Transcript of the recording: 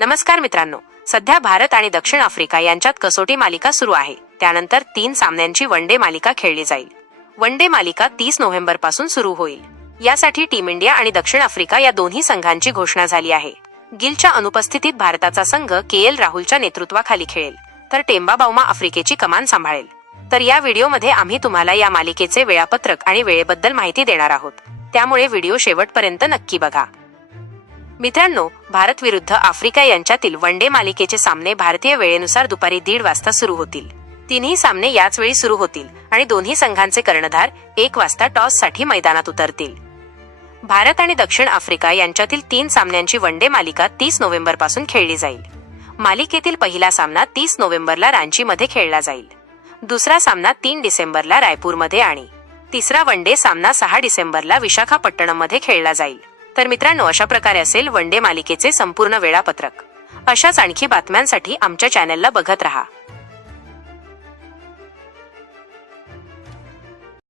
नमस्कार मित्रांनो. सध्या भारत आणि दक्षिण आफ्रिका यांच्यात कसोटी मालिका सुरू आहे. त्यानंतर तीन सामन्यांची वन डे मालिका खेळली जाईल. वन डे मालिका तीस नोव्हेंबरपासून सुरू होईल. यासाठी टीम इंडिया आणि दक्षिण आफ्रिका या दोन्ही संघांची घोषणा झाली आहे. गिलच्या अनुपस्थितीत भारताचा संघ के एल राहुलच्या नेतृत्वाखाली खेळेल तर टेंबा बाउमा आफ्रिकेची कमान सांभाळेल. तर या व्हिडिओमध्ये आम्ही तुम्हाला या मालिकेचे वेळापत्रक आणि वेळेबद्दल माहिती देणार आहोत. त्यामुळे व्हिडिओ शेवटपर्यंत नक्की बघा. मित्रांनो भारत विरुद्ध आफ्रिका यांच्यातील वन डे मालिकेचे सामने भारतीय वेळेनुसार दुपारी दीड वाजता सुरू होतील. तिन्ही सामने याच वेळी सुरू होतील आणि दोन्ही संघांचे कर्णधार एक वाजता टॉससाठी मैदानात उतरतील. भारत आणि दक्षिण आफ्रिका यांच्यातील तीन सामन्यांची वन डे मालिका तीस नोव्हेंबरपासून खेळली जाईल. मालिकेतील पहिला सामना तीस नोव्हेंबरला रांचीमध्ये खेळला जाईल. दुसरा सामना तीन डिसेंबरला रायपूरमध्ये आणि तिसरा वन डे सामना सहा डिसेंबरला विशाखापट्टणममध्ये खेळला जाईल. तर मित्रांनो अशा प्रकारे असेल वन डे मालिकेचे संपूर्ण वेळापत्रक. अशाच आणखी बातम्यांसाठी आमच्या चॅनेलला बघत रहा.